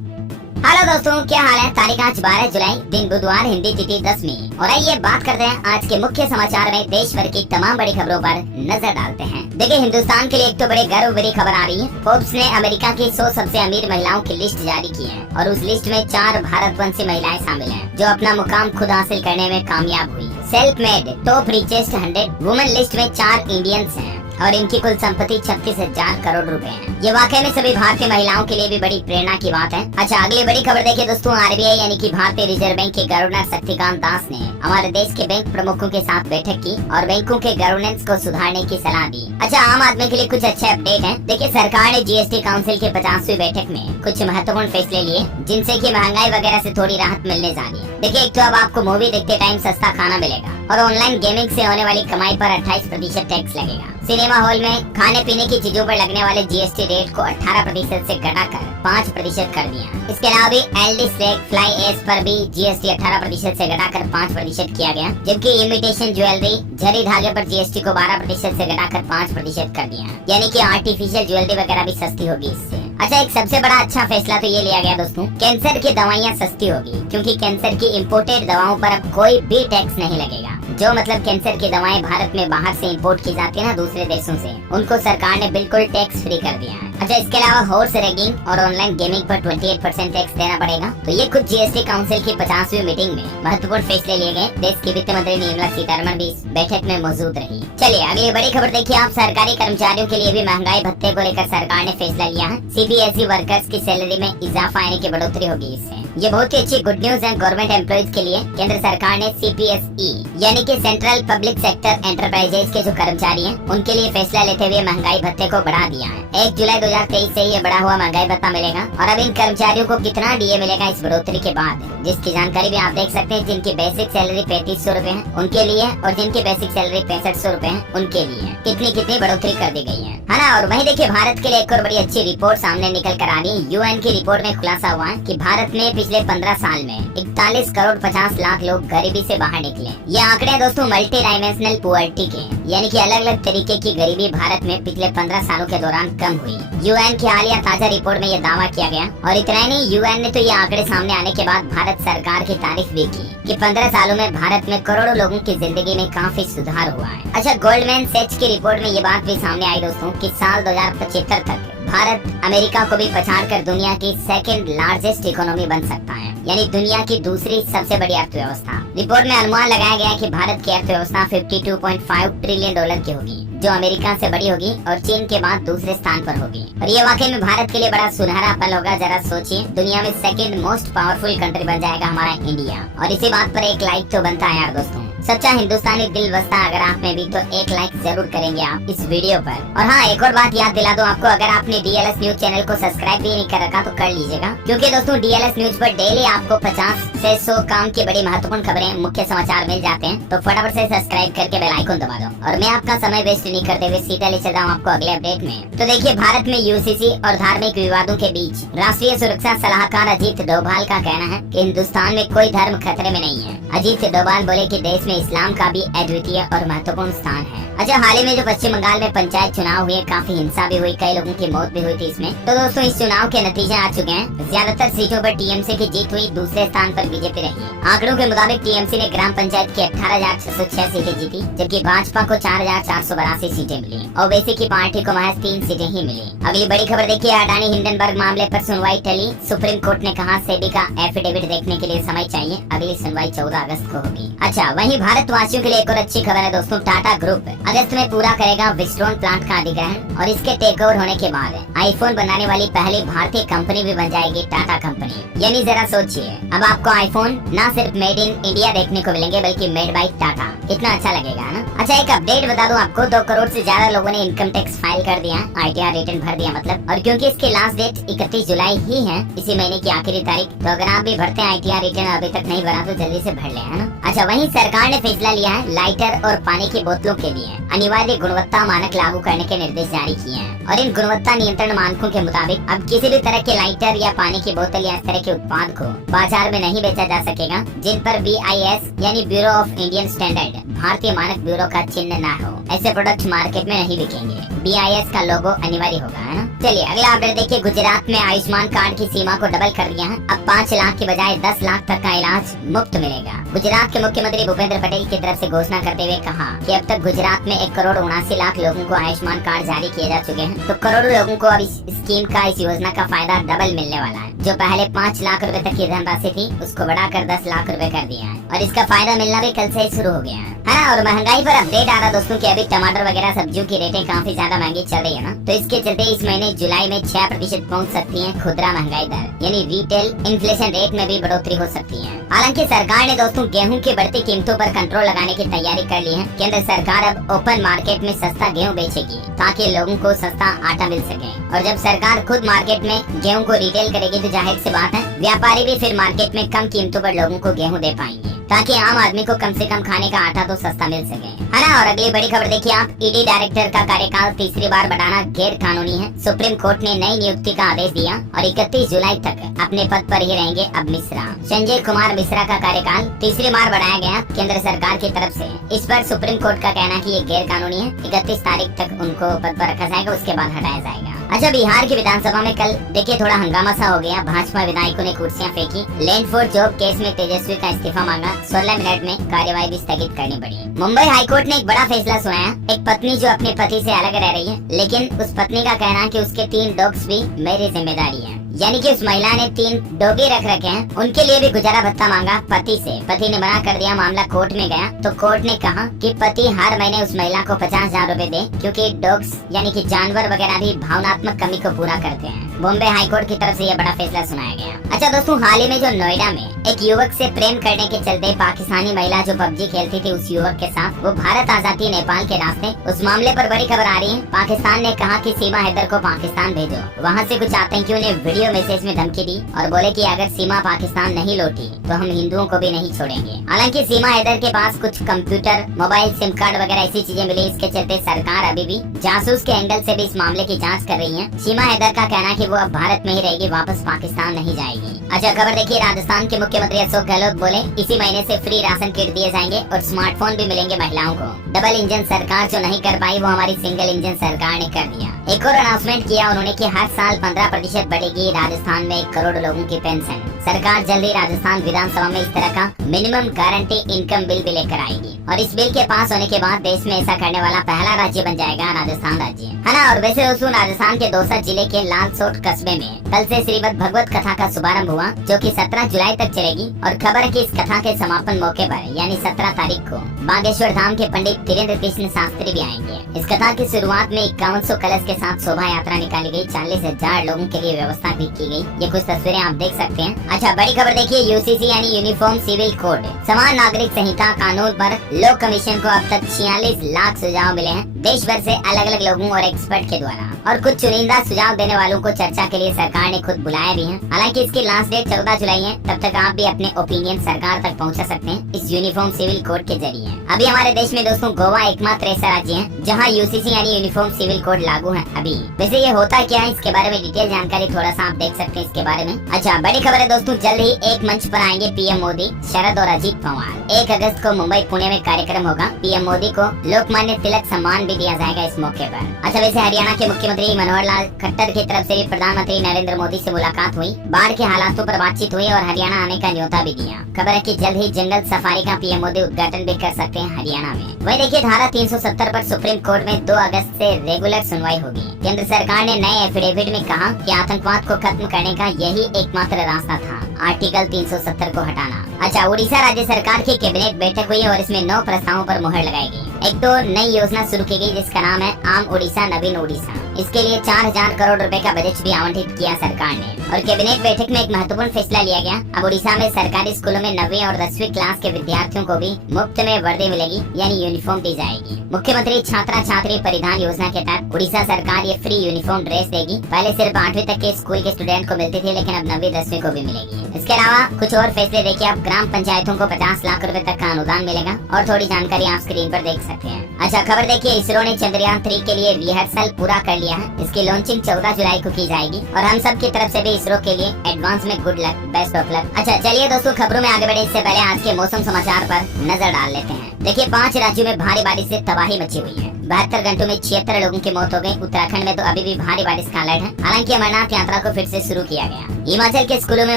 Hello दोस्तों, क्या हाल है। तारीख आज 12 जुलाई, दिन बुधवार, हिंदी तिथि 10वीं। और आइए बात करते हैं आज के मुख्य समाचार में देश भर की तमाम बड़ी खबरों पर नजर डालते हैं। देखिए, हिंदुस्तान के लिए एक तो बड़े गर्व भरी खबर आ रही है। फोर्ब्स ने अमेरिका की 100 सबसे अमीर महिलाओं की लिस्ट जारी की है और उस लिस्ट में 4 भारतवंशी महिलाएं शामिल हैं, जो अपना मुकाम खुद हासिल करने में कामयाब हुई। Self made top richest 100 women list में 4 इंडियंस हैं और इनकी कुल संपत्ति 36,000 करोड़ रुपए है। ये वाकई में सभी भारतीय महिलाओं के लिए भी बड़ी प्रेरणा की बात है। अच्छा, अगली बड़ी खबर देखिए दोस्तों। आरबीआई यानी कि भारतीय रिजर्व बैंक के गवर्नर शक्तिकांत दास ने हमारे देश के बैंक प्रमुखों के साथ बैठक की और बैंकों के गवर्नेंस को सुधारने की सलाह दी। अच्छा, आम आदमी के लिए कुछ अच्छे अपडेट हैं। देखिए, सरकार ने जीएसटी काउंसिल के 50वीं बैठक में कुछ महत्वपूर्ण फैसले लिए, जिनसे की महंगाई वगैरह से थोड़ी राहत मिलने जा रही है। देखिए, एक तो अब आपको मूवी देखते टाइम सस्ता खाना मिलेगा और ऑनलाइन गेमिंग से होने वाली कमाई पर 28% टैक्स लगेगा। सिनेमा हॉल में खाने पीने की चीजों पर लगने वाले जीएसटी रेट को 18% से घटाकर 5% कर दिया। इसके अलावा भी एलडी स्लेक फ्लाई एस पर भी जीएसटी 18% से घटाकर 5% किया गया, जबकि इमिटेशन ज्वेलरी जरी धागे पर जीएसटी को 12% से घटाकर 5% कर दिया। यानी कि आर्टिफिशियल ज्वेलरी वगैरह भी सस्ती होगी इससे। अच्छा, एक सबसे बड़ा अच्छा फैसला तो ये लिया गया दोस्तों, कैंसर की दवाइयाँ सस्ती होगी, क्योंकि कैंसर की इम्पोर्टेड दवाओं पर अब कोई भी टैक्स नहीं लगेगा। जो मतलब कैंसर की दवाएं भारत में बाहर से इंपोर्ट की जाती है ना दूसरे देशों से, उनको सरकार ने बिल्कुल टैक्स फ्री कर दिया है। अच्छा, इसके अलावा हॉर्स रेगिंग और ऑनलाइन गेमिंग पर 28% टैक्स देना पड़ेगा। तो ये कुछ जीएसटी काउंसिल की 50वीं मीटिंग में महत्वपूर्ण फैसले लिए गए। देश की वित्त मंत्री निर्मला सीतारमण भी इस बैठक में मौजूद रही। चलिए अगली बड़ी खबर देखिए आप। सरकारी कर्मचारियों के लिए भी महंगाई भत्ते को लेकर सरकार ने फैसला लिया है। सीबीएसई वर्कर्स की सैलरी में इजाफा यानी कि बढ़ोतरी होगी इससे। ये बहुत ही अच्छी गुड न्यूज है गवर्नमेंट एम्प्लॉइज के लिए। केंद्र सरकार ने सीपीएसई यानी कि सेंट्रल पब्लिक सेक्टर एंटरप्राइजेज के जो कर्मचारी हैं, उनके लिए फैसला लेते हुए महंगाई भत्ते को बढ़ा दिया है। 1 जुलाई 2023 से ये बढ़ा हुआ महंगाई भत्ता मिलेगा। और अब इन कर्मचारियों को कितना डीए मिलेगा इस बढ़ोतरी के बाद, जिसकी जानकारी भी आप देख सकते हैं। जिनकी बेसिक सैलरी 3500 रूपए है उनके लिए, और जिनकी बेसिक सैलरी 6500 रूपए है उनके लिए कितनी बढ़ोतरी कर दी गई है ना। और वहीं देखिए, भारत के लिए एक और बड़ी अच्छी रिपोर्ट सामने निकल कर आ रही है। यूएन की रिपोर्ट में खुलासा हुआ है कि भारत में पिछले 15 साल में 41 करोड़ 50 लाख लोग गरीबी से बाहर निकले। ये आंकड़े दोस्तों मल्टी डायमेंशनल पुअर्टी के, यानी कि अलग अलग तरीके की गरीबी भारत में पिछले 15 सालों के दौरान कम हुई। यूएन की हालिया ताजा रिपोर्ट में ये दावा किया गया। और इतना ही नहीं, यूएन ने तो ये आंकड़े सामने आने के बाद भारत सरकार की तारीफ भी की कि 15 सालों में भारत में करोड़ों लोगों की जिंदगी में काफी सुधार हुआ है। अच्छा, गोल्डमैन सैच्स की रिपोर्ट में ये बात भी सामने आई दोस्तों कि साल 2075 तक भारत अमेरिका को भी पछाड़कर दुनिया की सेकंड लार्जेस्ट इकोनॉमी बन सकता है, यानी दुनिया की दूसरी सबसे बड़ी अर्थव्यवस्था। रिपोर्ट में अनुमान लगाया गया है कि भारत की अर्थव्यवस्था $52.5 ट्रिलियन की होगी, जो अमेरिका से बड़ी होगी और चीन के बाद दूसरे स्थान पर होगी। और ये वाकई में भारत के लिए बड़ा सुनहरा पल होगा। जरा सोचिए, दुनिया में सेकंड मोस्ट पावरफुल कंट्री बन जाएगा हमारा इंडिया। और इसी बात पर एक लाइक तो बनता है यार दोस्तों। सच्चा हिंदुस्तानी दिल बसता अगर आप में भी, तो एक लाइक जरूर करेंगे आप इस वीडियो पर। और हाँ, एक और बात याद दिला दूं आपको, अगर आपने डीएलएस न्यूज चैनल को सब्सक्राइब भी नहीं कर रखा तो कर लीजिएगा, क्योंकि दोस्तों डीएलएस न्यूज पर डेली आपको 50 से 100 काम की बड़ी महत्वपूर्ण खबरें, मुख्य समाचार मिल जाते हैं। तो फटाफट से सब्सक्राइब करके बेल आइकन दबा दो। और मैं आपका समय वेस्ट नहीं करते हुए सीधा ले चलता हूँ आपको अगले अपडेट में। तो देखिए, भारत में यूसीसी और धार्मिक विवादों के बीच राष्ट्रीय सुरक्षा सलाहकार अजीत डोभाल का कहना है कि हिंदुस्तान में कोई धर्म खतरे में नहीं है। अजीत डोभाल बोले कि देश में इस्लाम का भी अद्वितीय और महत्वपूर्ण स्थान है। अच्छा, हाल ही में जो पश्चिम बंगाल में पंचायत चुनाव हुए, काफी हिंसा भी हुई, कई लोगों की मौत भी हुई थी इसमें। तो दोस्तों, इस चुनाव के नतीजे आ चुके हैं। ज्यादातर सीटों पर टीएमसी की जीत हुई, दूसरे स्थान पर बीजेपी रही। आंकड़ों के मुताबिक टीएमसी ने ग्राम पंचायत की 18,606 सीटें जीती, जबकि भाजपा को 4,482 सीटें मिली। ओबीसी की पार्टी को महज 3 सीटें ही मिली। अगली बड़ी खबर देखिए, अडानी हिंडनबर्ग मामले पर सुनवाई टली। सुप्रीम कोर्ट ने कहा सेबी का एफिडेविट देखने के लिए समय चाहिए, अगली सुनवाई 14 अगस्त को होगी। अच्छा, वहीं भारतवासियों के लिए एक और अच्छी खबर है दोस्तों। टाटा ग्रुप अगस्त में पूरा करेगा विस्टोन प्लांट का अधिग्रहण, और इसके टेक ओवर होने के बाद आईफोन बनाने वाली पहली भारतीय कंपनी भी बन जाएगी टाटा कंपनी। यानी जरा सोचिए, अब आपको आईफोन ना सिर्फ मेड इन इंडिया देखने को मिलेंगे, बल्कि मेड बाय टाटा। कितना अच्छा लगेगा ना। अच्छा, एक अपडेट बता दूं आपको, 2 करोड़ से ज्यादा लोगों ने इनकम टैक्स फाइल कर दिया, आईटीआर रिटर्न भर दिया मतलब। और क्योंकि इसकी लास्ट डेट 31 जुलाई ही है, इसी महीने की आखिरी तारीख, तो अगर आप भी भरते हैं आईटीआर रिटर्न, अभी तक नहीं भरा तो जल्दी से भर ले, है ना। अच्छा, वहीं सरकार ने फैसला लिया है लाइटर और पानी की बोतलों के लिए अनिवार्य गुणवत्ता मानक लागू करने के निर्देश जारी किए हैं। और इन गुणवत्ता नियंत्रण मानकों के मुताबिक अब किसी भी तरह के लाइटर या पानी की बोतल या इस तरह के उत्पाद को बाजार में नहीं बेचा जा सकेगा जिन पर BIS यानी ब्यूरो ऑफ इंडियन स्टैंडर्ड, भारतीय मानक ब्यूरो का चिन्ह न हो। ऐसे प्रोडक्ट मार्केट में नहीं बिकेंगे। BIS का लोगो अनिवार्य होगा, है ना। चलिए अगला अपडेट देखिए। गुजरात में आयुष्मान कार्ड की सीमा को डबल कर दिया है। अब 5 लाख की बजाय 10 लाख तक का इलाज मुफ्त मिलेगा। गुजरात के मुख्यमंत्री भूपेंद्र पटेल की तरफ से घोषणा करते हुए कहा कि अब तक गुजरात में 1,79,00,000 लोगों को आयुष्मान कार्ड जारी किए जा चुके हैं। तो करोड़ों लोगों को अब इस स्कीम का, इस योजना का फायदा डबल मिलने वाला है। जो पहले 5 लाख रुपए तक की धनराशि थी उसको बढ़ाकर 10 लाख रुपए कर दिया है और इसका फायदा मिलना भी कल से ही शुरू हो गया है ना। और महंगाई पर अपडेट आ रहा दोस्तों कि अभी टमाटर वगैरह सब्जियों की रेटें काफी ज्यादा महंगी चल रही है ना। तो इसके चलते इस महीने जुलाई में 6% पहुंच सकती है खुदरा महंगाई दर, यानी रिटेल इन्फ्लेशन रेट में भी बढ़ोतरी हो सकती है। हालांकि सरकार ने दोस्तों गेहूं की बढ़ती कीमतों पर कंट्रोल लगाने की तैयारी कर ली है। केंद्र सरकार अब ओपन मार्केट में सस्ता गेहूं बेचेगी ताकि लोगों को सस्ता आटा मिल सके। और जब सरकार खुद मार्केट में गेहूं को रिटेल करेगी तो जाहिर सी बात है व्यापारी भी फिर मार्केट में कम कीमतों पर लोगों को गेहूं दे पाएंगे ताकि आम आदमी को कम से कम खाने का आटा तो सस्ता मिल सके, है ना। और अगली बड़ी खबर देखिए आप। ईडी डायरेक्टर का कार्यकाल तीसरी बार बढ़ाना गैर कानूनी है। सुप्रीम कोर्ट ने नई नियुक्ति का आदेश दिया और 31 जुलाई तक अपने पद पर ही रहेंगे अब मिश्रा। संजय कुमार मिश्रा का कार्यकाल तीसरी बार बढ़ाया गया केंद्र सरकार की तरफ से। इस पर सुप्रीम कोर्ट का कहना है कि ये गैर कानूनी है। 31 तारीख तक उनको पद पर रखा जाएगा, उसके बाद हटाया जाएगा। अच्छा, बिहार की विधानसभा में कल देखिए थोड़ा हंगामा सा हो गया। भाजपा विधायकों ने कुर्सियां फेंकी। लैंड फॉर जॉब केस में तेजस्वी का इस्तीफा मांगा। 16 मिनट में कार्यवाही भी स्थगित करनी पड़ी। मुंबई हाईकोर्ट ने एक बड़ा फैसला सुनाया। एक पत्नी जो अपने पति से अलग रह रही है, लेकिन उस पत्नी का कहना है कि उसके 3 डॉग्स भी मेरी जिम्मेदारी है। यानी कि उस महिला ने 3 डॉगी रख रखे हैं, उनके लिए भी गुजारा भत्ता मांगा पति से। पति ने मना कर दिया। मामला कोर्ट में गया तो कोर्ट ने कहा कि पति हर महीने उस महिला को 50,000 रूपए दे, क्योंकि डॉग्स यानी कि जानवर वगैरह भी भावनात्मक कमी को पूरा करते हैं। बॉम्बे हाईकोर्ट की तरफ से यह बड़ा फैसला सुनाया गया। अच्छा दोस्तों, हाल ही में जो नोएडा में एक युवक से प्रेम करने के चलते पाकिस्तानी महिला जो पबजी खेलती थी उस युवक के साथ वो भारत आ जाती है नेपाल के रास्ते। उस मामले पर बड़ी खबर आ रही है। पाकिस्तान ने कहा कि सीमा हैदर को पाकिस्तान भेजो। वहाँ से कुछ आतंकियों ने वीडियो मैसेज में धमकी दी और बोले कि अगर सीमा पाकिस्तान नहीं लौटी तो हम हिंदुओं को भी नहीं छोड़ेंगे। हालांकि सीमा हैदर के पास कुछ कंप्यूटर, मोबाइल, सिम कार्ड वगैरह ऐसी चीजें मिली। इसके चलते सरकार अभी भी जासूस के एंगल से भी इस मामले की जांच कर रही है। सीमा हैदर का कहना है कि वो अब भारत में ही रहेगी, वापस पाकिस्तान नहीं जाएगी। अच्छा खबर देखिए। राजस्थान के मुख्यमंत्री अशोक गहलोत बोले इसी महीने से फ्री राशन किट दिए जाएंगे और स्मार्टफोन भी मिलेंगे महिलाओं को। डबल इंजन सरकार जो नहीं कर पाई वो हमारी सिंगल इंजन सरकार ने कर दिया। एक और अनाउंसमेंट किया उन्होंने कि हर साल 15% बढ़ेगी राजस्थान में 1 करोड़ लोगों की पेंशन। सरकार जल्द ही राजस्थान विधानसभा में इस तरह का मिनिमम गारंटी इनकम बिल भी लेकर आएगी और इस बिल के पास होने के बाद देश में ऐसा करने वाला पहला राज्य बन जाएगा राजस्थान राज्य, है ना। और वैसे दोस्तों, राजस्थान के दौसा जिले के लालसोट कस्बे में कल से श्रीमद् भगवत कथा का शुभारंभ हुआ जो कि 17 जुलाई तक चलेगी। और खबर है कि इस कथा के समापन मौके पर यानी 17 तारीख को बागेश्वर धाम के पंडित धीरेन्द्र कृष्ण शास्त्री भी आएंगे। इस कथा की शुरुआत में 5100 कलश के साथ शोभा यात्रा निकाली गई। 40,000 लोगों के लिए व्यवस्था भी की गई। ये कुछ तस्वीरें आप देख सकते हैं। अच्छा, बड़ी खबर देखिए। यूसीसी यानी यूनिफॉर्म सिविल कोड समान नागरिक संहिता कानून पर लॉ कमीशन को अब तक 46 लाख सुझाव मिले हैं देश भर से अलग अलग लोगों और एक्सपर्ट के द्वारा। और कुछ चुनिंदा सुझाव देने वालों को चर्चा के लिए सरकार ने खुद बुलाया भी है। हालांकि इसकी लास्ट डेट 14 जुलाई है। तब तक आप भी अपने ओपिनियन सरकार तक पहुंचा सकते हैं इस यूनिफॉर्म सिविल कोड के जरिए। अभी हमारे देश में दोस्तों गोवा एकमात्र ऐसा राज्य है जहां यूसीसी यानी यूनिफॉर्म सिविल कोड लागू है अभी। वैसे ये होता क्या है इसके बारे में डिटेल जानकारी थोड़ा सा आप देख सकते हैं इसके बारे में। अच्छा, बड़ी खबर है दोस्तों। जल्द ही एक मंच पर आएंगे पीएम मोदी, शरद और अजीत पवार। 1 अगस्त को मुंबई पुणे में कार्यक्रम होगा। पीएम मोदी को लोकमान्य तिलक सम्मान भी दिया जाएगा इस मौके पर। अच्छा, वैसे हरियाणा के मुख्यमंत्री मनोहर लाल खट्टर की तरफ से भी प्रधानमंत्री नरेंद्र मोदी से मुलाकात हुई। बाढ़ के हालातों पर बातचीत हुई और हरियाणा आने का न्योता भी दिया। खबर है कि जल्द ही जंगल सफारी का पीएम मोदी उद्घाटन भी कर सकते हैं हरियाणा में। वही देखिए, धारा 370 पर सुप्रीम कोर्ट में 2 अगस्त से रेगुलर सुनवाई होगी। केंद्र सरकार ने नए एफिडेविट में कहा कि आतंकवाद को खत्म करने का यही एकमात्र रास्ता था, आर्टिकल 370 को हटाना। अच्छा, उड़ीसा राज्य सरकार की कैबिनेट बैठक हुई और इसमें 9 प्रस्तावों पर मुहर लगाई गई। एक तो नई योजना शुरू की गई जिसका नाम है आम उड़ीसा नवीन उड़ीसा। इसके लिए 4000 करोड़ रुपए का बजट भी आवंटित किया सरकार ने। और कैबिनेट बैठक में एक महत्वपूर्ण फैसला लिया गया। अब उड़ीसा में सरकारी स्कूलों में 9वीं और 10वीं क्लास के विद्यार्थियों को भी मुफ्त में वर्दी मिलेगी यानी यूनिफॉर्म दी जाएगी। मुख्यमंत्री छात्रा छात्री परिधान योजना के तहत उड़ीसा सरकार ये फ्री यूनिफॉर्म ड्रेस देगी। पहले सिर्फ 8वीं तक के स्कूल के स्टूडेंट को मिलती थी, लेकिन अब 9वीं 10वीं को भी मिलेगी। इसके अलावा कुछ और फैसले देखिए। अब ग्राम पंचायतों को 50 लाख रुपए तक का अनुदान मिलेगा और थोड़ी जानकारी आप स्क्रीन पर देख सकते हैं। अच्छा, खबर देखिए। इसरो ने चंद्रयान 3 के लिए रिहर्सल पूरा कर लिया है। इसकी लॉन्चिंग 14 जुलाई को की जाएगी और हम सब की तरफ से भी इसरो के लिए एडवांस में good luck, best of luck. अच्छा चलिए दोस्तों, खबरों में आगे बढ़े इससे पहले आज के मौसम समाचार पर नजर डाल लेते हैं। देखिए, 5 राज्यों में भारी बारिश से तबाही मची हुई है। 72 घंटों में 76 लोगों की मौत हो गई। उत्तराखंड में तो अभी भी भारी बारिश का अलर्ट है। हालांकि अमरनाथ यात्रा को फिर से शुरू किया गया। हिमाचल के स्कूलों में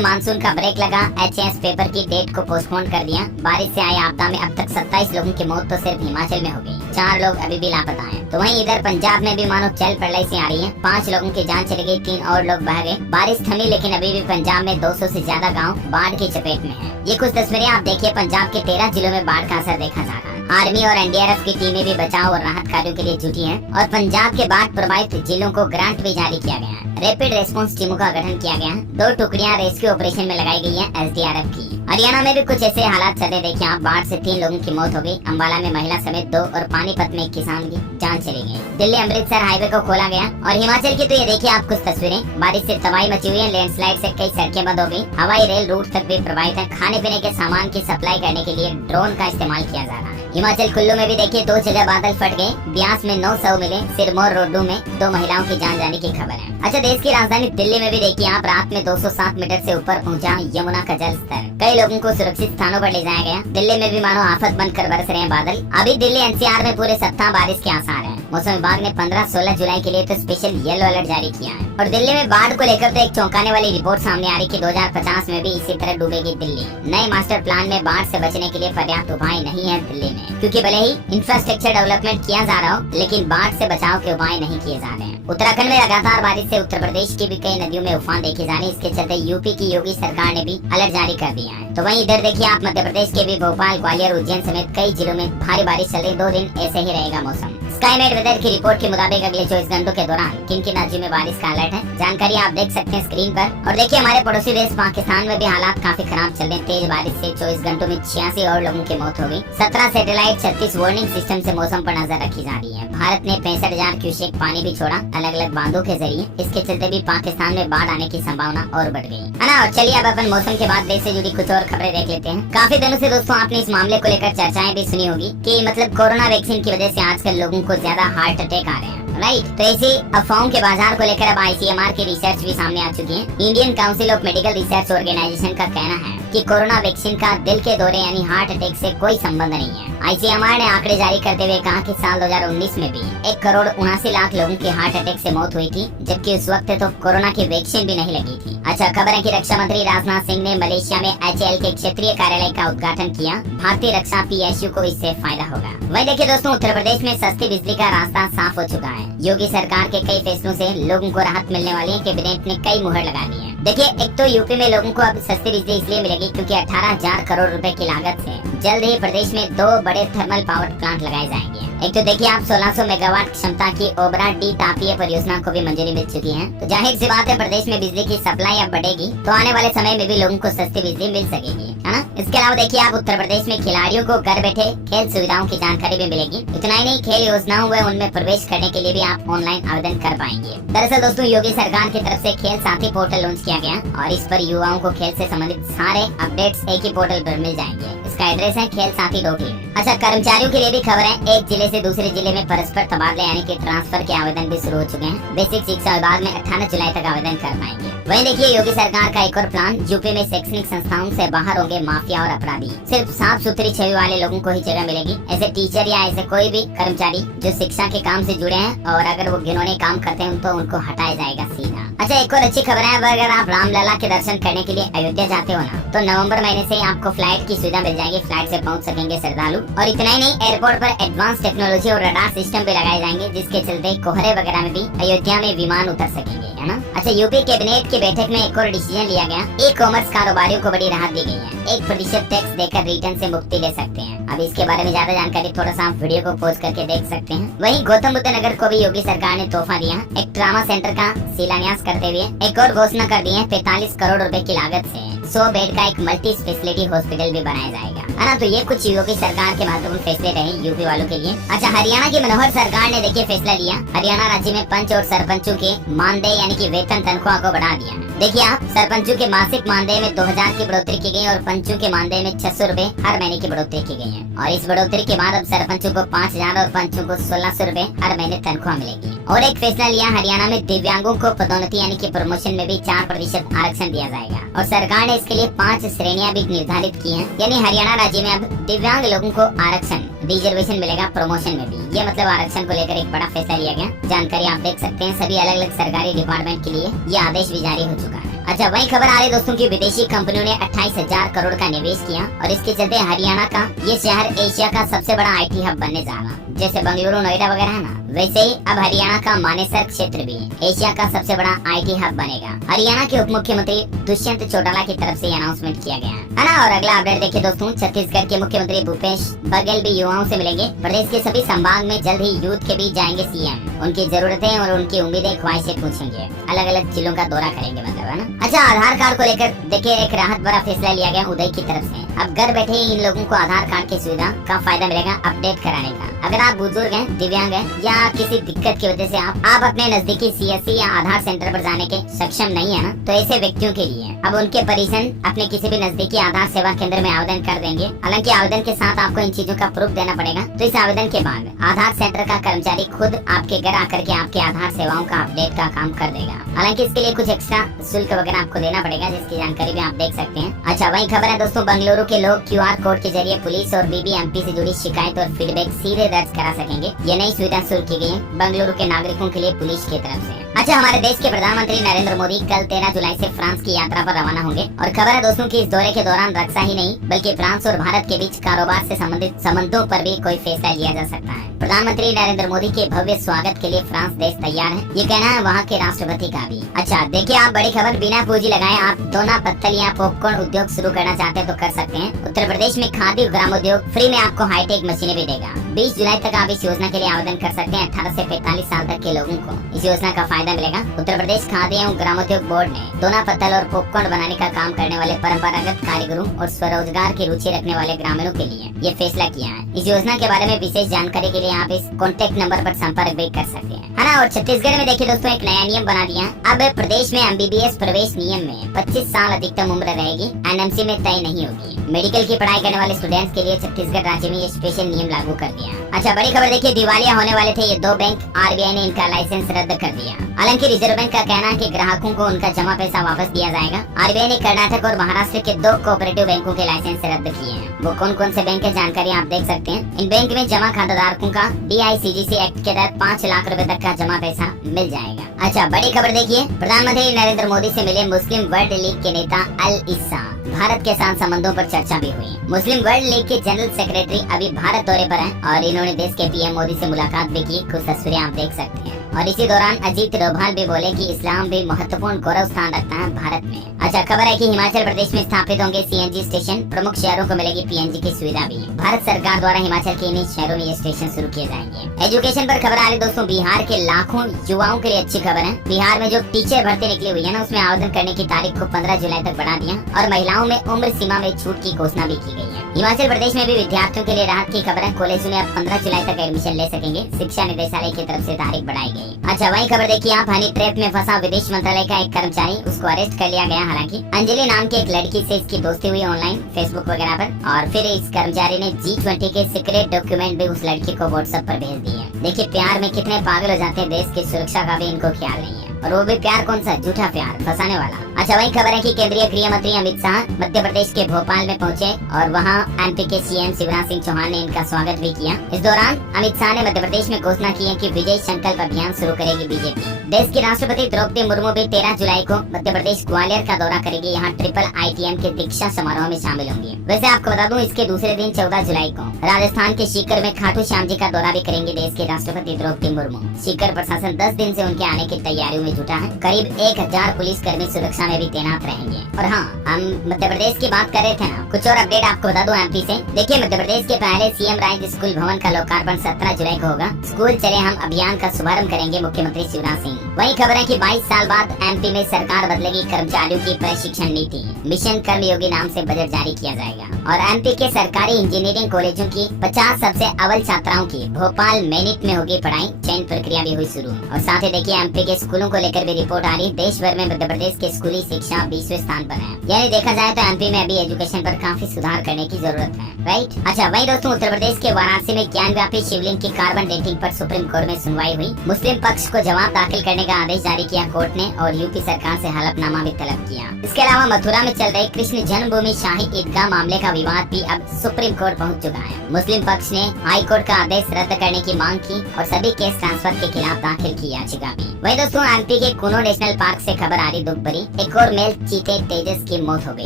मानसून का ब्रेक लगा। HAS पेपर की डेट को पोस्टपोन कर दिया। बारिश से आई आपदा में अब तक 27 लोगों की मौत तो सिर्फ हिमाचल में हो गई। 4 लोग अभी भी लापता हैं। तो वहीं इधर पंजाब में भी मानो जल प्रलय सी आ रही है। 5 लोगों की जान चली गई, 3 और लोग बह गए। बारिश थमी लेकिन अभी भी पंजाब में 200 से ज्यादा गाँव बाढ़ की चपेट में है। ये कुछ तस्वीरें आप देखिए। पंजाब के 13 जिलों में बाढ़ का असर देखा जा रहा है। आर्मी और NDRF की टीमें भी बचाव और राहत कार्यों के लिए जुटी हैं और पंजाब के बाढ़ प्रभावित जिलों को ग्रांट भी जारी किया गया है। रैपिड रेस्पॉन्स टीमों का गठन किया गया है। 2 टुकड़ियां रेस्क्यू ऑपरेशन में लगाई गई है SDRF की। हरियाणा में भी कुछ ऐसे हालात चले। देखिए आप, बाढ़ से 3 लोगों की मौत हो गई। अम्बाला में महिला समेत 2 और पानीपत में एक किसान की जान चली गई। दिल्ली अमृतसर हाईवे को खोला गया। और हिमाचल की तो ये देखिए आप कुछ तस्वीरें। बारिश से तबाही मची हुई है। लैंडस्लाइड से कई सड़कें बंद हो गई। हवाई रेल रूट तक भी प्रभावित है। खाने पीने के सामान की सप्लाई करने के लिए ड्रोन का इस्तेमाल किया जा रहा है। हिमाचल कुल्लू में भी देखिए 2 जगह बादल फट गए। ब्यास में 9 शव मिले। सिरमौर रोडू में 2 महिलाओं की जान जाने की खबर है। अच्छा, देश की राजधानी दिल्ली में भी देखिए आप, रात में 207 मीटर से ऊपर पहुंचा यमुना का जल स्तर। कई लोगों को सुरक्षित स्थानों पर ले जाया गया। दिल्ली में भी मानो आफत बनकर बरस रहे हैं बादल। अभी दिल्ली NCR में पूरे सप्ताह बारिश के आसार हैं। मौसम विभाग ने 15-16 जुलाई के लिए तो स्पेशल येलो अलर्ट जारी किया है। और दिल्ली में बाढ़ को लेकर तो एक चौंकाने वाली रिपोर्ट सामने आ रही कि 2050 में भी इसी तरह डूबेगी दिल्ली। नए मास्टर प्लान में बाढ़ से बचने के लिए पर्याप्त उपाय नहीं है दिल्ली में, क्योंकि भले ही इंफ्रास्ट्रक्चर डेवलपमेंट किया जा रहा हो लेकिन बाढ़ से बचाव के उपाय नहीं किए जा रहे हैं। उत्तराखंड में लगातार बारिश से उत्तर प्रदेश की भी कई नदियों में उफान देखे जा रहे हैं। इसके चलते यूपी की योगी सरकार ने भी अलर्ट जारी कर दिया है। तो वहीं इधर देखिए आप, मध्य प्रदेश के भी भोपाल, ग्वालियर, उज्जैन समेत कई जिलों में भारी बारिश चल रही। 2 दिन ऐसे ही रहेगा मौसम। स्काईमेट वेदर की रिपोर्ट के मुताबिक अगले 24 घंटों के दौरान किन-किन राज्यों में बारिश का अलर्ट है, जानकारी आप देख सकते हैं स्क्रीन पर। और देखिए हमारे पड़ोसी देश पाकिस्तान में भी हालात काफी खराब चल रहे हैं। तेज बारिश से 24 घंटों में 86 और लोगों की मौत हो गई। 17 सैटेलाइट 36 वार्निंग सिस्टम से मौसम पर नजर रखी जा रही है। भारत ने 65,000 क्यूसेक पानी भी छोड़ा अलग अलग बांधों के जरिए। इसके चलते भी पाकिस्तान में बाढ़ आने की संभावना और बढ़ गई है ना। और चलिए अब अपन मौसम के बाद देश से जुड़ी कुछ और खबरें देख लेते हैं। काफी दिनों से दोस्तों आपने इस मामले को लेकर चर्चाएं भी सुनी होगी कि मतलब कोरोना वैक्सीन की वजह से आजकल लोगों को ज्यादा हार्ट अटैक आ रहे हैं, राइट। तो ऐसी अफवाहों के बाजार को लेकर अब ICMR की रिसर्च भी सामने आ चुकी है। Indian council of medical research organisation का कहना है कि कोरोना वैक्सीन का दिल के दौरे यानी हार्ट अटैक से कोई संबंध नहीं है। ICMR ने आंकड़े जारी करते हुए कहा कि साल 2019 में भी 1,79,00,000 लोगों की हार्ट अटैक से मौत हुई थी, जबकि उस वक्त तो कोरोना की वैक्सीन भी नहीं लगी थी। अच्छा, खबर है कि रक्षा मंत्री राजनाथ सिंह ने मलेशिया में HAL के क्षेत्रीय कार्यालय का उद्घाटन किया। भारतीय रक्षा PSU को इससे फायदा होगा। वही देखिए दोस्तों, उत्तर प्रदेश में सस्ती बिजली का रास्ता साफ हो चुका है। योगी सरकार के कई फैसलों से लोगों को राहत मिलने वाली है। कैबिनेट ने कई मुहर लगा दी है। देखिए, एक तो यूपी में लोगों को अब सस्ती बिजली इसलिए मिलेगी क्योंकि 18,000 करोड़ रुपए की लागत से जल्द ही प्रदेश में 2 बड़े थर्मल पावर प्लांट लगाए जाएंगे। एक तो देखिए आप 1600 मेगावाट क्षमता की ओबरा डी तापीय परियोजना को भी मंजूरी मिल चुकी है। तो जाहिर सी बात है प्रदेश में बिजली की सप्लाई अब बढ़ेगी तो आने वाले समय में भी लोगों को सस्ती बिजली मिल सकेगी, है ना। इसके अलावा देखिए आप उत्तर प्रदेश में खिलाड़ियों को घर बैठे खेल सुविधाओं की जानकारी भी मिलेगी। इतना ही नहीं, खेल योजनाओं व उनमें प्रवेश करने के लिए भी आप ऑनलाइन आवेदन कर पाएंगे। दरअसल दोस्तों, योगी सरकार की तरफ से खेल साथी पोर्टल लॉन्च किया गया और इस पर युवाओं को खेल से संबंधित सारे अपडेट्स एक ही पोर्टल पर मिल जाएंगे। इसका एड्रेस है खेलसाथी.in। अच्छा, कर्मचारियों के लिए भी खबर है। एक जिले से दूसरे जिले में परस्पर तबादले यानी कि ट्रांसफर के आवेदन भी शुरू हो चुके हैं। बेसिक शिक्षा विभाग में 18 जुलाई तक आवेदन कर पाएंगे। वहीं देखिए योगी सरकार का एक और प्लान, यूपी में शैक्षणिक संस्थाओं से बाहर होंगे माफिया और अपराधी। सिर्फ साफ सुथरी छवि वाले लोगों को ही जगह मिलेगी। ऐसे टीचर या ऐसे कोई भी कर्मचारी जो शिक्षा के काम से जुड़े हैं और अगर वो घिनौने काम करते हैं तो उनको हटाया जाएगा सीधा। अच्छा, एक और अच्छी खबर है, अगर आप रामलला के दर्शन करने के लिए अयोध्या जाते हो ना, तो नवंबर महीने से आपको फ्लाइट की सुविधा मिल जाएगी। फ्लाइट से पहुंच सकेंगे श्रद्धालु। और इतना ही नहीं, एयरपोर्ट पर एडवांस टेक्नोलॉजी और रडार सिस्टम भी लगाए जाएंगे, जिसके चलते कोहरे वगैरह में भी अयोध्या में विमान उतर सकेंगे, है ना। अच्छा, यूपी कैबिनेट की बैठक में एक और डिसीजन लिया गया। ई कॉमर्स कारोबारियों को बड़ी राहत दी गई है। 1% टैक्स देकर रिटर्न से मुक्ति ले सकते हैं। अब इसके बारे में ज्यादा जानकारी थोड़ा सा आप वीडियो को पॉज करके देख सकते हैं। वहीं गौतम बुद्ध नगर को भी योगी सरकार ने तोहफा दिया। एक ट्रामा सेंटर का शिलान्यास करते हुए एक और घोषणा कर दी है। 45 करोड़ रुपए की लागत से 100 बेड का एक मल्टी स्पेशलिटी हॉस्पिटल भी बनाया जाएगा, है ना। तो ये कुछ योगी सरकार के महत्वपूर्ण फैसले रहे यूपी वालों के लिए। अच्छा, हरियाणा की मनोहर सरकार ने देखिए फैसला लिया। हरियाणा राज्य में पंच और सरपंचों के मानदेय यानी कि वेतन तनख्वाह को बढ़ा दिया। देखिए आप, सरपंचों के मासिक मानदेय में 2000 की बढ़ोतरी की गई और पंचों के मानदेय में 600 रुपए हर महीने की बढ़ोतरी की गई है। और इस बढ़ोतरी के बाद अब सरपंचों को 5000 और पंचों को 1600 रुपए हर महीने तनख्वाह मिलेगी। और एक फैसला लिया, हरियाणा में दिव्यांगों को पदोन्नति यानी कि प्रमोशन में भी 4% आरक्षण दिया जाएगा। और सरकार ने इसके लिए 5 श्रेणियां भी निर्धारित की हैं। यानी हरियाणा राज्य में अब दिव्यांग लोगों को आरक्षण रिजर्वेशन मिलेगा प्रमोशन में भी। ये मतलब आरक्षण को लेकर एक बड़ा फैसला लिया गया। जानकारी आप देख सकते हैं। सभी अलग अलग सरकारी डिपार्टमेंट के लिए ये आदेश भी जारी हो चुका है। अच्छा, वही खबर आ रही दोस्तों की विदेशी कंपनियों ने 28,000 करोड़ का निवेश किया और इसके चलते हरियाणा का ये शहर एशिया का सबसे बड़ा IT हब बनने जा रहा। जैसे बेंगलुरु नोएडा वगैरह है ना, वैसे ही अब हरियाणा का मानेसर क्षेत्र भी एशिया का सबसे बड़ा IT हब बनेगा। हरियाणा के उप मुख्यमंत्री दुष्यंत चौटाला की तरफ से अनाउंसमेंट किया गया है ना। और अगला अपडेट देखिए दोस्तों, छत्तीसगढ़ के मुख्यमंत्री भूपेश बघेल भी युवाओं से मिलेंगे। प्रदेश के सभी संभाग में जल्द ही यूथ के बीच जाएंगे CM। उनकी जरूरतें और उनकी उम्मीदें ख्वाहिशें पूछेंगे। अलग अलग जिलों का दौरा करेंगे मतलब, है ना। अच्छा, आधार कार्ड को लेकर देखिए एक राहत भरा फैसला लिया गया उदय की तरफ से। अब घर बैठे ही इन लोगों को आधार कार्ड की सुविधा का फायदा मिलेगा अपडेट कराने का। अगर आप बुजुर्ग हैं, दिव्यांग हैं या किसी दिक्कत की वजह से आप अपने नजदीकी CSC या आधार सेंटर पर जाने के सक्षम नहीं है ना, तो ऐसे व्यक्तियों के लिए अब उनके परिजन अपने किसी भी नजदीकी आधार सेवा केंद्र में आवेदन कर देंगे। हालांकि आवेदन के साथ आपको इन चीजों का प्रूफ देना पड़ेगा। तो इस आवेदन के बाद आधार सेंटर का कर्मचारी खुद आपके घर आकर के आपके आधार सेवाओं का अपडेट का काम कर देगा। हालांकि इसके लिए कुछ एक्स्ट्रा शुल्क वगैरह आपको देना पड़ेगा, जिसकी जानकारी भी आप देख सकते हैं। अच्छा, वही खबर है दोस्तों, बेंगलुरु के लोग QR कोड के जरिए पुलिस और BBMP से जुड़ी शिकायत और फीडबैक सीधे दर्ज करा सकेंगे। ये नई सुविधा शुरू की गई है बेंगलुरु के नागरिकों के लिए पुलिस की तरफ से। अच्छा, हमारे देश के प्रधानमंत्री नरेंद्र मोदी कल 13 जुलाई से फ्रांस की यात्रा पर रवाना होंगे। और खबर है दोस्तों कि इस दौरे के दौरान रक्षा ही नहीं बल्कि फ्रांस और भारत के बीच कारोबार से संबंधित संबंधों पर भी कोई फैसला लिया जा सकता है। प्रधानमंत्री नरेंद्र मोदी के भव्य स्वागत के लिए फ्रांस देश तैयार है, ये कहना है वहाँ के राष्ट्रपति का भी। अच्छा, देखिए आप बड़ी खबर, बिना पूंजी लगाए आप दोना पत्तल या पॉपकॉर्न उद्योग शुरू करना चाहते हैं तो कर सकते हैं। उत्तर प्रदेश में खादी ग्रामोद्योग फ्री में आपको हाईटेक मशीनें भी देगा। 20 जुलाई तक आप इस योजना के लिए आवेदन कर सकते हैं। 18 से 45 साल तक के लोगों को इस योजना का फायदा मिलेगा। उत्तर प्रदेश खादी एवं ग्रामोद्योग बोर्ड ने दोना पत्तल और पॉपकॉर्न बनाने का काम करने वाले परंपरागत कारीगरों और स्वरोजगार की रुचि रखने वाले ग्रामीणों के लिए ये फैसला किया है। इस योजना के बारे में विशेष जानकारी के लिए आप इस कॉन्टेक्ट नंबर पर संपर्क भी कर सकते हैं, है ना। और छत्तीसगढ़ में देखिए दोस्तों एक नया नियम बना दिया। अब प्रदेश में MBBS प्रवेश नियम में 25 साल अधिकतम उम्र रहेगी, NMC में तय नहीं होगी। मेडिकल की पढ़ाई करने वाले स्टूडेंट्स के लिए छत्तीसगढ़ राज्य में ये स्पेशल नियम लागू कर दिया। अच्छा, बड़ी खबर देखिए, दिवालिया होने वाले थे ये 2 बैंक, RBI ने इनका लाइसेंस रद्द कर दिया। हालांकि रिजर्व बैंक का कहना है कि ग्राहकों को उनका जमा पैसा वापस दिया जाएगा। RBI ने कर्नाटक और महाराष्ट्र के 2 कोऑपरेटिव बैंकों के लाइसेंस रद्द किए हैं। वो कौन कौन से बैंक है जानकारी आप देख सकते हैं। इन बैंक में जमा खाता धारकों का DICGC एक्ट के तहत 5 लाख रुपए तक का जमा पैसा मिल जाएगा। अच्छा, बड़ी खबर देखिए, प्रधानमंत्री नरेंद्र मोदी से मिले मुस्लिम वर्ल्ड लीग के नेता अल इस्सा। भारत के साथ संबंधों पर चर्चा भी हुई। मुस्लिम वर्ल्ड लीग के जनरल सेक्रेटरी अभी भारत दौरे पर हैं और इन्होंने देश के PM मोदी से मुलाकात भी की। कुछ तस्वीरें आप देख सकते हैं। और इसी दौरान अजीत डोभाल भी बोले कि इस्लाम भी महत्वपूर्ण गौरव स्थान रखता है भारत में। अच्छा, खबर है कि हिमाचल प्रदेश में स्थापित होंगे CNG स्टेशन। प्रमुख शहरों को मिलेगी PNG की सुविधा भी। भारत सरकार द्वारा हिमाचल के इन शहरों में ये स्टेशन शुरू किए जाएंगे। एजुकेशन पर खबर आ रही दोस्तों, बिहार के लाखों युवाओं के लिए अच्छी खबर है। बिहार में जो टीचर भर्ती निकली हुई है ना, उसमें आवेदन करने की तारीख को 15 जुलाई तक बढ़ा दिया और महिलाओं में उम्र सीमा में छूट की घोषणा भी की गई है। हिमाचल प्रदेश में भी विद्यार्थियों के लिए राहत की खबर है। कॉलेजों में अब 15 जुलाई तक एडमिशन ले सकेंगे। शिक्षा निदेशालय की तरफ से तारीख बढ़ाई गई। अच्छा, वही खबर देखिए आप, हनी ट्रैप में फंसा विदेश मंत्रालय का एक कर्मचारी, उसको अरेस्ट कर लिया गया। हालांकि अंजलि नाम की एक लड़की से इसकी दोस्ती हुई ऑनलाइन फेसबुक वगैरह पर, और फिर इस कर्मचारी ने G20 के सीक्रेट डॉक्यूमेंट भी उस लड़की को WhatsApp पर भेज दिए। देखिए प्यार में कितने पागल हो जाते हैं, देश की सुरक्षा का भी इनको ख्याल नहीं है। और वो भी प्यार कौन सा, झूठा प्यार, फंसाने वाला। अच्छा, वही खबर है कि केंद्रीय गृह मंत्री अमित शाह मध्य प्रदेश के भोपाल में पहुंचे और वहां MP के CM शिवराज सिंह चौहान ने इनका स्वागत भी किया। इस दौरान अमित शाह ने मध्य प्रदेश में घोषणा की है कि विजय संकल्प अभियान शुरू करेगी BJP। देश की राष्ट्रपति द्रौपदी मुर्मू भी 13 जुलाई को मध्य प्रदेश ग्वालियर का दौरा करेगी। यहाँ ट्रिपल ITM के दीक्षा समारोह में शामिल होंगी। वैसे आपको बता दूं, इसके दूसरे दिन 14 जुलाई को राजस्थान के सीकर में खाटू श्याम जी का दौरा भी करेंगे देश के राष्ट्रपति द्रौपदी मुर्मू। सीकर प्रशासन 10 दिन से उनके आने की तैयारियों में जुटा है। करीब 1000 पुलिस कर्मी सुरक्षा में भी तैनात रहेंगे। और हाँ, हम मध्य प्रदेश की बात कर रहे थे ना, कुछ और अपडेट आपको बता दूं MP से। देखिए मध्य प्रदेश के पहले CM राज्य स्कूल भवन का लोकार्पण 17 जुलाई को होगा। स्कूल चले हम अभियान का शुभारंभ करेंगे मुख्यमंत्री शिवराज सिंह। वही खबर है कि 22 साल बाद MP में सरकार बदलेगी कर्मचारियों की प्रशिक्षण नीति। मिशन कर्मयोगी नाम से बजट जारी किया जाएगा। और MP के सरकारी इंजीनियरिंग कॉलेजों की 50 सबसे अव्वल छात्राओं की भोपाल मेनिट में होगी पढ़ाई। चयन प्रक्रिया भी हुई शुरू। और साथ ही देखिए MP के स्कूलों को लेकर भी रिपोर्ट आ रही। देश भर में मध्य प्रदेश के स्कूली शिक्षा 20वें स्थान पर है। यानी देखा जाए तो एमपी में अभी एजुकेशन पर काफी सुधार करने की जरूरत है, राइट। अच्छा, वही दोस्तों उत्तर प्रदेश के वाराणसी में ज्ञानव्यापी शिवलिंग की कार्बन डेटिंग पर सुप्रीम कोर्ट में सुनवाई हुई। मुस्लिम पक्ष को जवाब दाखिल करने का आदेश जारी किया कोर्ट ने और यूपी सरकार से हलफनामा भी तलब किया। इसके अलावा मथुरा में चल रहे कृष्ण जन्मभूमि शाही ईदगाह मामले का विवाद भी अब सुप्रीम कोर्ट पहुंच चुका है। मुस्लिम पक्ष ने हाई कोर्ट का आदेश रद्द करने की मांग की और सभी केस ट्रांसफर के खिलाफ दाखिल की याचिका भी। वही दोस्तों एमपी के कुनो नेशनल पार्क से खबर आ रही दुख भरी। एक और मेल चीते तेजस की मौत हो गई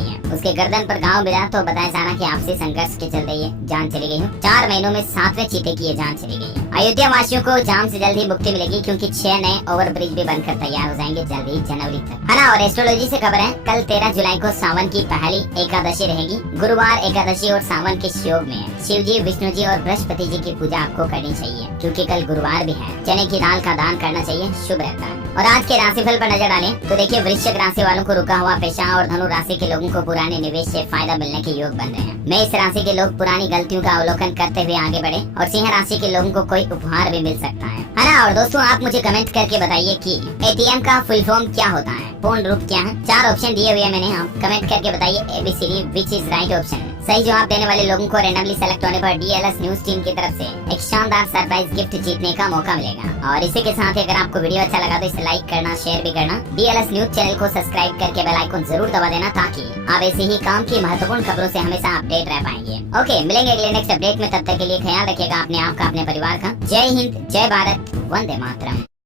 है। उसके गर्दन पर घाव मिला तो बताया जा रहा कि आपसी संघर्ष के चलते ये जान चली गई है। 4 महीनों में 7वें चीते की ये जान चली गई। अयोध्या वासियों को जाम से जल्द ही मुक्ति मिलेगी क्योंकि 6 नए ओवर ब्रिज भी बनकर तैयार हो जाएंगे जल्द ही जनवरी तक, है ना। और एस्ट्रोलॉजी से खबर है कल 13 जुलाई को सावन की पहली एकादशी रहेगी। गुरुवार एकादशी और सावन के योग में है। शिव जी, विष्णु जी और बृहस्पति जी की पूजा आपको करनी चाहिए क्योंकि कल गुरुवार भी है। चने की दाल का दान करना चाहिए, शुभ रहता है। और आज के राशिफल पर नजर डालें तो देखिए वृश्चिक राशि वालों को रुका हुआ पेशा और धनु राशि के लोगों को पुराने निवेश से फायदा मिलने के योग बन रहे हैं। मेष राशि के लोग पुरानी गलतियों का अवलोकन करते हुए आगे बढ़े और सिंह राशि के लोगों को कोई उपहार भी मिल सकता है ना। और दोस्तों आप मुझे कमेंट करके बताइए कि एटीएम का फुल फॉर्म क्या होता है, पूर्ण रूप क्या है। 4 ऑप्शन दिए हुए हैं मैंने, आप कमेंट करके बताइए ABCD which is right option. सही जवाब देने वाले लोगों को रैंडमली सेलेक्ट होने पर DLS न्यूज टीम की तरफ से एक शानदार सरप्राइज गिफ्ट जीतने का मौका मिलेगा। और इसी के साथ अगर आपको वीडियो अच्छा लगा तो इसे लाइक करना, शेयर भी करना। DLS न्यूज चैनल को सब्सक्राइब करके बेल आइकन जरूर दबा देना ताकि आप ऐसे ही काम की महत्वपूर्ण खबरों से हमेशा अपडेट रह पाएंगे। ओके, मिलेंगे अगले नेक्स्ट अपडेट में। तब तक के लिए ख्याल रखिएगा अपने आप का, अपने परिवार का। जय हिंद, जय भारत, वंदे मातरम।